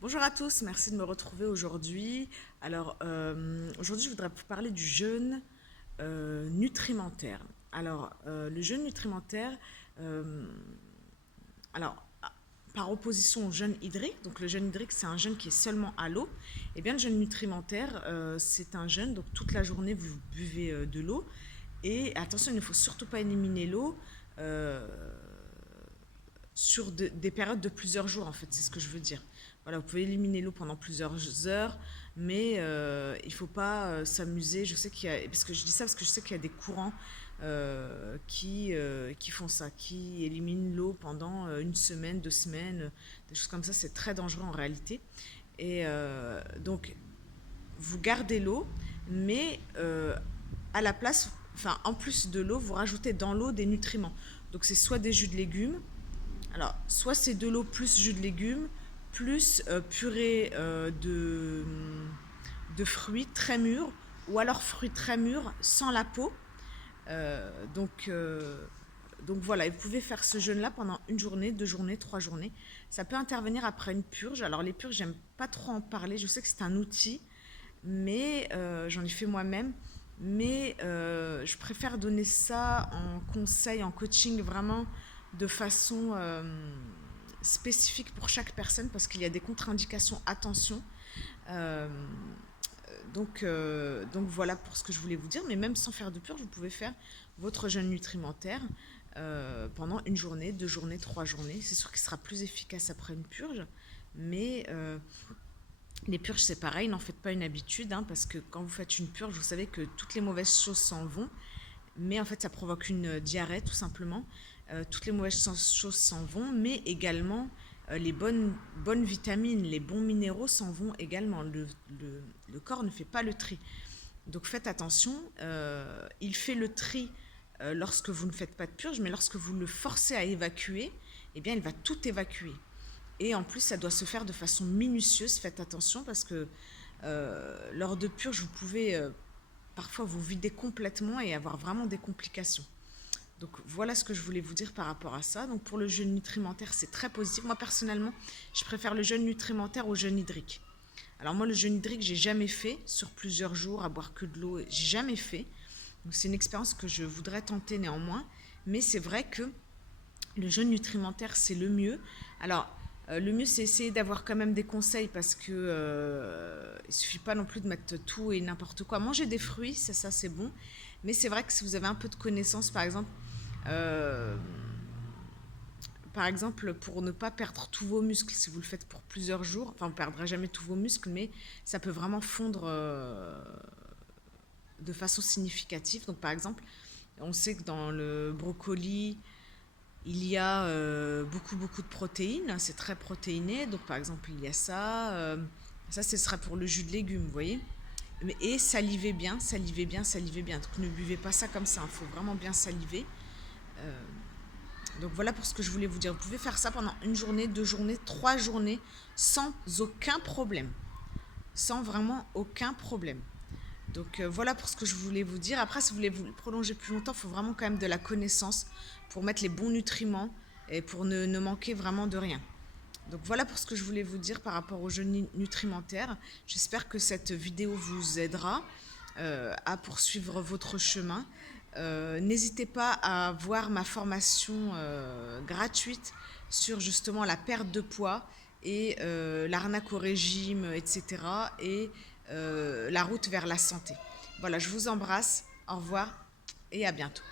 Bonjour à tous, merci de me retrouver aujourd'hui. Aujourd'hui, je voudrais vous parler du jeûne nutrimentaire. Le jeûne nutrimentaire, euh, alors, ah, par opposition au jeûne hydrique, donc le jeûne hydrique, c'est un jeûne qui est seulement à l'eau. Et bien, le jeûne nutrimentaire, c'est un jeûne, donc toute la journée, vous buvez de l'eau. Et attention, il ne faut surtout pas éliminer l'eau. euh, sur des périodes de plusieurs jours, en fait, c'est ce que je veux dire. Voilà, vous pouvez éliminer l'eau pendant plusieurs heures, mais il ne faut pas s'amuser. Je sais qu'il y a, parce que je dis ça parce que je sais qu'il y a des courants qui font ça, qui éliminent l'eau pendant une semaine, 2 semaines, des choses comme ça. C'est très dangereux en réalité. Et donc, vous gardez l'eau, mais à la place, enfin, en plus de l'eau, vous rajoutez dans l'eau des nutriments. Donc, c'est soit des jus de légumes, alors, soit c'est de l'eau plus jus de légumes, plus purée de fruits très mûrs, ou alors fruits très mûrs sans la peau. Euh, donc, euh, donc voilà, vous pouvez faire ce jeûne-là pendant une journée, 2 journées, 3 journées. Ça peut intervenir après une purge. Alors les purges, j'aime pas trop en parler. Je sais que c'est un outil, mais j'en ai fait moi-même. Mais je préfère donner ça en conseil, en coaching, vraiment de façon spécifique pour chaque personne parce qu'il y a des contre-indications. Attention. Euh, donc voilà pour ce que je voulais vous dire. Mais même sans faire de purge, vous pouvez faire votre jeûne nutrimentaire pendant une journée, 2 journées, 3 journées. C'est sûr qu'il sera plus efficace après une purge, mais les purges, c'est pareil, n'en faites pas une habitude, hein, parce que quand vous faites une purge, vous savez que toutes les mauvaises choses s'en vont, mais en fait, ça provoque une diarrhée, tout simplement. Toutes les mauvaises choses s'en vont, mais également les bonnes vitamines, les bons minéraux s'en vont également. Le corps ne fait pas le tri. Donc faites attention, il fait le tri lorsque vous ne faites pas de purge, mais lorsque vous le forcez à évacuer, eh bien, il va tout évacuer. Et en plus, ça doit se faire de façon minutieuse. Faites attention parce que lors de purge, vous pouvez parfois vous vider complètement et avoir vraiment des complications. Donc voilà ce que je voulais vous dire par rapport à ça. Donc pour le jeûne nutrimentaire, c'est très positif. Moi personnellement, je préfère le jeûne nutrimentaire au jeûne hydrique. Alors moi, le jeûne hydrique, j'ai jamais fait sur plusieurs jours à boire que de l'eau. J'ai jamais fait. Donc c'est une expérience que je voudrais tenter néanmoins. Mais c'est vrai que le jeûne nutrimentaire, c'est le mieux. Alors, le mieux, c'est essayer d'avoir quand même des conseils parce que il suffit pas non plus de mettre tout et n'importe quoi. Manger des fruits, ça c'est bon. Mais c'est vrai que si vous avez un peu de connaissances, euh, par exemple, pour ne pas perdre tous vos muscles, si vous le faites pour plusieurs jours, enfin, vous ne perdrez jamais tous vos muscles, mais ça peut vraiment fondre de façon significative. Donc, par exemple, on sait que dans le brocoli, il y a beaucoup de protéines, c'est très protéiné. Donc, par exemple, il y a ça. Ça, ce sera pour le jus de légumes, vous voyez. Et salivez bien, salivez bien, salivez bien. Donc, ne buvez pas ça comme ça. Il faut vraiment bien saliver. Donc, voilà pour ce que je voulais vous dire. Vous pouvez faire ça pendant une journée, 2 journées, 3 journées, sans aucun problème. Sans vraiment aucun problème. Donc voilà pour ce que je voulais vous dire. Après, si vous voulez vous prolonger plus longtemps, il faut vraiment quand même de la connaissance pour mettre les bons nutriments et pour ne manquer vraiment de rien. Donc voilà pour ce que je voulais vous dire par rapport au jeûne nutrimentaire. J'espère que cette vidéo vous aidera à poursuivre votre chemin. N'hésitez pas à voir ma formation gratuite sur justement la perte de poids et l'arnaque au régime, etc. Et la route vers la santé. Voilà, je vous embrasse. Au revoir et à bientôt.